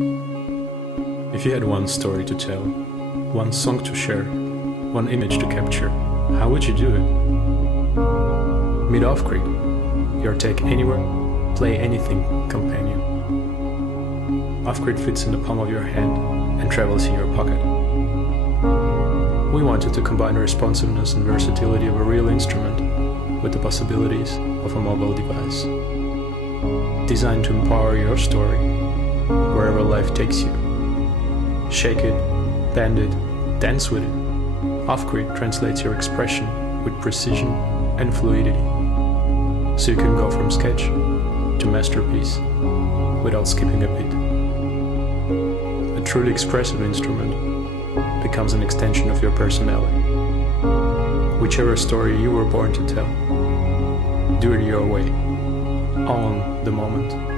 If you had one story to tell, one song to share, one image to capture, how would you do it? Meet offGrid, your take anywhere, play anything companion. offGrid fits in the palm of your hand and travels in your pocket. We wanted to combine the responsiveness and versatility of a real instrument with the possibilities of a mobile device. Designed to empower your story wherever life takes you. Shake it, bend it, dance with it. offGrid translates your expression with precision and fluidity, so you can go from sketch to masterpiece without skipping a beat. A truly expressive instrument becomes an extension of your personality. Whichever story you were born to tell, do it your way, on the moment.